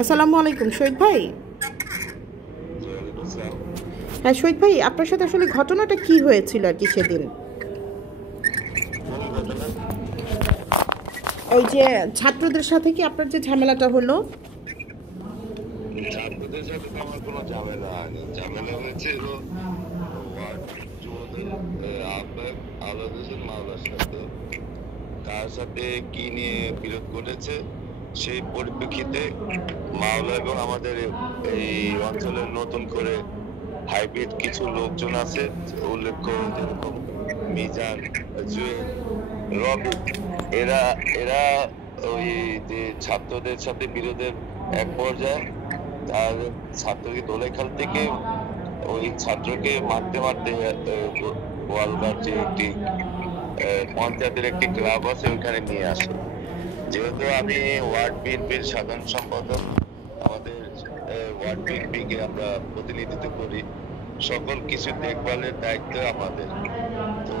আসসালামু আলাইকুম শহীদ ভাই। হ্যাঁ শহীদ ভাই, আপনার সাথে আসলে ঘটনাটা কি হয়েছিল আর কি সেদিন? ওই যে ছাত্রদের সাথে কি আপনার যে ঝামেলাটা হলো? ছাত্রদের সাথে তো আমার কোনো ঝামেলা হয়নি। ঝামেলা হয়েছিল ওয়ার্ড যুবদল আহ্বায়ক আলাদ হোসেন মাওলার সাথে। কার সাথে কি নিয়ে বিরোধ ঘটেছে সেই পরিপ্রেক্ষিতে মাওলা এবং আমাদের এই অঞ্চলের নতুন করে হাইব্রিড কিছু লোকজন আছে, উল্লেখ্য যেরকম মিজান, জুয়েল, রবি, এরা এরা ওই যে ছাত্রদের সাথে বিরোধের এক পর্যায়ে তার ছাত্রকে দোলেখাল থেকে ওই ছাত্রকে মারতে মারতে গোয়ালঘাট যে একটি পঞ্চায়েতের একটি ক্লাব আছে ওইখানে নিয়ে আসে। যেহেতু আমি ওয়ার্ড বিএনপির সাধারণ সম্পাদক, আমাদের ওয়ার্ড বিএনপিকে আমরা প্রতিনিধিত্ব করি, সকল কিছু দেখভালের দায়িত্ব আমাদের। তো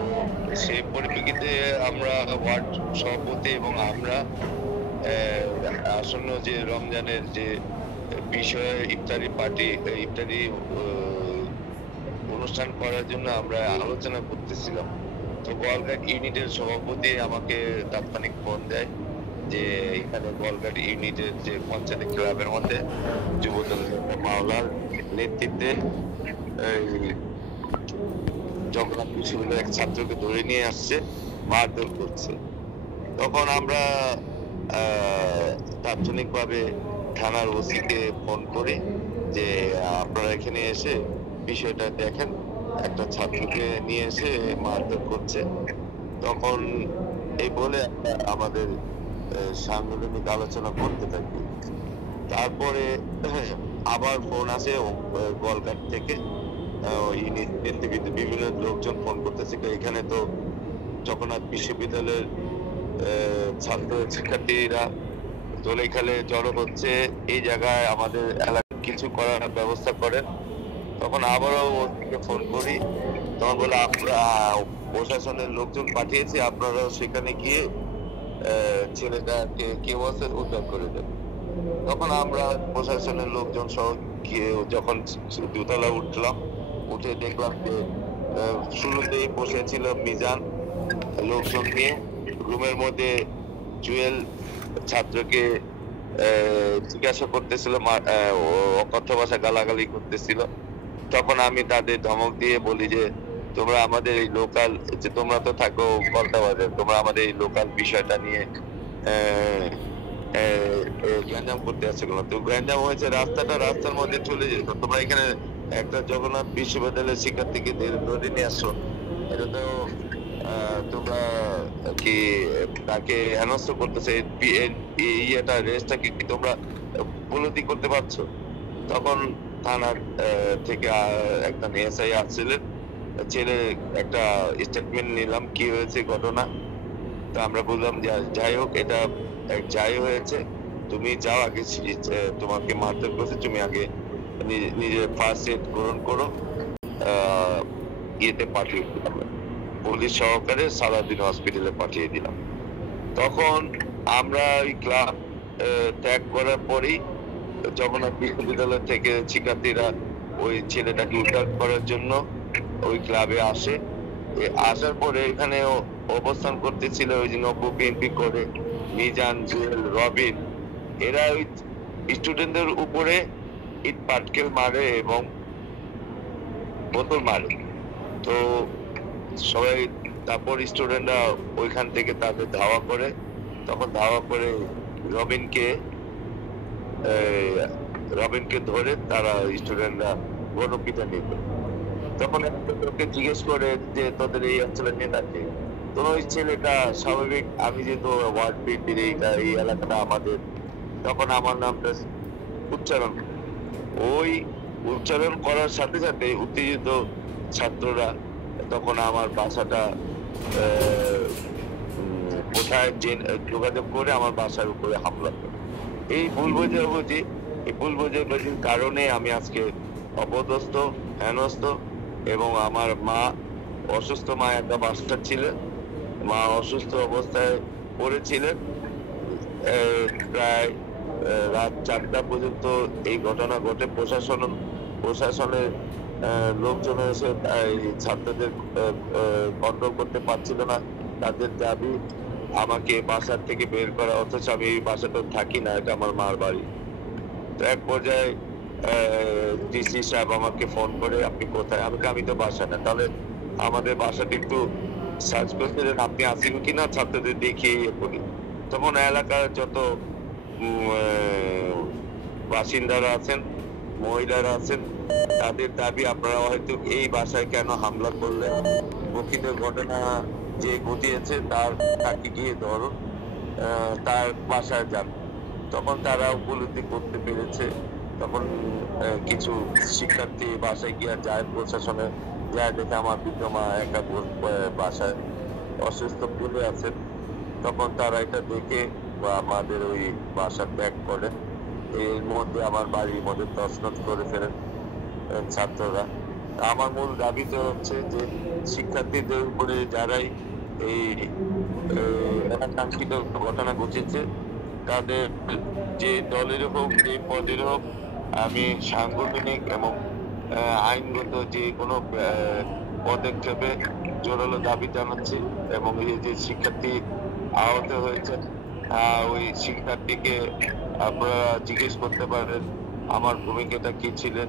সেই পরিপ্রেক্ষিতে আমরা ওয়ার্ড সভাপতি এবং আমরা আসন্ন যে রমজানের যে বিষয়ে ইফতারি পার্টি ইফতারি অনুষ্ঠান করার জন্য আমরা আলোচনা করতেছিলাম। তো গোয়ালঘাট ইউনিটের সভাপতি আমাকে তাৎক্ষণিক ফোন দেয় যে এখানে গোয়ালঘাট ইউনিটের যে পঞ্চায়েত ক্লাবের মধ্যে যুবদল মাওলার নেতৃত্বে জগন্নাথ বিশ্ববিদ্যালয়ের এক ছাত্রকে ধরে নিয়ে আসছে, মারধর করছে। তখন আমরা তাৎক্ষণিকভাবে থানার ওসিকে ফোন করি যে আপনারা এখানে এসে বিষয়টা দেখেন, একটা ছাত্রকে নিয়ে এসে মারধর করছে। তখন এই বলে আমাদের সাংগঠনিক আলোচনা করতে থাকি। তারপরে আবার ফোন আসে গোয়ালঘাট থেকে, বিভিন্ন লোকজন ফোন করতেছে এখানে তো জগন্নাথ বিশ্ববিদ্যালয়ের ছাত্র শিক্ষার্থীরা দোলেখালে জড়ো হচ্ছে, এই জায়গায় আমাদের এলাকায় কিছু করার ব্যবস্থা করেন। তখন আবারও ওকে ফোন করি, তখন বলে আমরা প্রশাসনের লোকজন পাঠিয়েছি, আপনারাও সেখানে গিয়ে ছেলেটাকে কেউ আছে উদ্ধার করে দেন। তখন আমরা প্রশাসনের লোকজন সহ গিয়ে যখন দোতলা উঠলাম, উঠে দেখলাম যে শুরুতেই বসেছিল মিজান লোকজন নিয়ে, রুমের মধ্যে জুয়েল ছাত্রকে জিজ্ঞাসা করতেছিল, অকথ্য ভাষা গালাগালি করতেছিল। তখন আমি তাদের ধমক দিয়ে বলি যে তোমরা আমাদের এই লোকাল, যে তোমরা তো থাকো কলকাতা, তোমরা আমাদের এই লোকাল বিষয়টা নিয়ে গ্যাঞ্জাম করতে আসছে কেন? তো গ্যাঞ্জাম হয়েছে রাস্তার মধ্যে চলে যেত, তোমরা এখানে একটা জগন্নাথ বিশ্ববিদ্যালয়ের শিক্ষার্থীকে ধরে নিয়ে আসছো, এটা তো তোমরা কি তাকে হেনস্থ করতেছে, ইয়েটা রেসটা কি তোমরা উপলব্ধি করতে পারছো? তখন থানার থেকে একটা এসআই আসছিলেন, ছেলে একটা স্টেটমেন্ট নিলাম কি হয়েছে ঘটনা। তো আমরা বললাম যে যাই হোক, এটা যাই হয়েছে, তুমি যাও আগে, তোমাকে মারধর করেছে, তুমি আগে নিজের ফার্স্ট এড গ্রহণ করো, ইয়েতে পাঠিয়ে দিলাম, পুলিশ সহকারে সালাউদ্দিন হসপিটালে পাঠিয়ে দিলাম। তখন আমরা ওই ক্লাব ত্যাগ করার পরেই জগন্নাথ বিশ্ববিদ্যালয় থেকে শিক্ষার্থীরা ওই ছেলেটাকে উদ্ধার করার জন্য ওই ক্লাবে আসে। আসার পরে এখানে অবস্থান করতেছিল ওই যে নব্য বিএনপি করে মিজান, জুয়েল, রবিন, এরা ওই স্টুডেন্টদের উপরে ইট পাটকেল মারে এবং বোতল মারে। তো সবাই, তারপর স্টুডেন্টরা ওইখান থেকে তাদের ধাওয়া করে, তখন ধাওয়া করে রবিনকে ধরে তারা স্টুডেন্টরা গণপিটানি করে। তখন একটা জিজ্ঞেস করে যে তোদের এই অঞ্চলের নেতা কে? তো ওই ছেলেটা স্বাভাবিক, আমি যেহেতু ওয়ার্ড বিএনপির এই এলাকাটা আমাদের, তখন আমার নামটা উচ্চারণ, ওই উচ্চারণ করার সাথে সাথে উত্তেজিত ছাত্ররা তখন আমার বাসাটা কোথায় যোগাযোগ করে আমার বাসার উপরে হামলা করে। এই ভুল বোঝাবুঝির কারণে আমি আজকে অপদস্থ, হেনস্থ, এবং আমার মা অসুস্থ, মা একটা বাচ্চা ছিলেন, মা অসুস্থ অবস্থায় পড়েছিলেন, প্রায় রাত 4টা পর্যন্ত এই ঘটনা ঘটে। প্রশাসনের লোকজন এসে এই ছাত্রদের কন্ট্রোল করতে পারছিল না। তাদের দাবি আমাকে বাসা থেকে বের করা, অথচ আমি এই বাসাতে থাকি না, এটা আমার মার বাড়ি। তো এক পর্যায়ে ডিসি সাহেব আমাকে ফোন করে, আপনি কোথায়? আমি তো বাসা না। তাহলে আমাদের বাসাটা একটু সার্চ করছিলেন, আপনি আছেন কিনা ছাত্রদের দেখিয়ে ইয়ে করি। তখন এলাকার যত বাসিন্দারা আছেন, মহিলারা আছেন, তাদের দাবি আপনারা হয়তো এই বাসায় কেন হামলা করলেন, প্রকৃত ঘটনা যে ঘটিয়েছে তাকে গিয়ে ধরুন, তার বাসায় যান। তখন তারা উপলব্ধি করতে পেরেছে। তখন কিছু শিক্ষার্থী বাসায় গিয়ে যায়, প্রশাসনে যায়, দেখে আমার বৃদ্ধ মা একা বাসায় অসুস্থ পড়ে আছেন। তখন তারা এটা দেখে বা আমাদের ওই বাসা ত্যাগ করে। এর মধ্যে আমার বাড়ির মধ্যে তছনছ করে ফেলেন ছাত্ররা। আমার মূল দাবিটা হচ্ছে যে শিক্ষার্থীদের উপরে যারাই এই অনাকাঙ্ক্ষিত ঘটনা ঘটেছে, তাদের যে দলের হোক, যে পদের হোক, আমি সাংগঠনিক এবং আইনগত যে কোনো পদক্ষেপে জোরালো দাবি জানাচ্ছি। এবং এই যে শিক্ষার্থী আহত হয়েছে, ওই শিক্ষার্থীকে আপনারা জিজ্ঞেস করতে পারেন আমার ভূমিকাটা কি ছিলেন।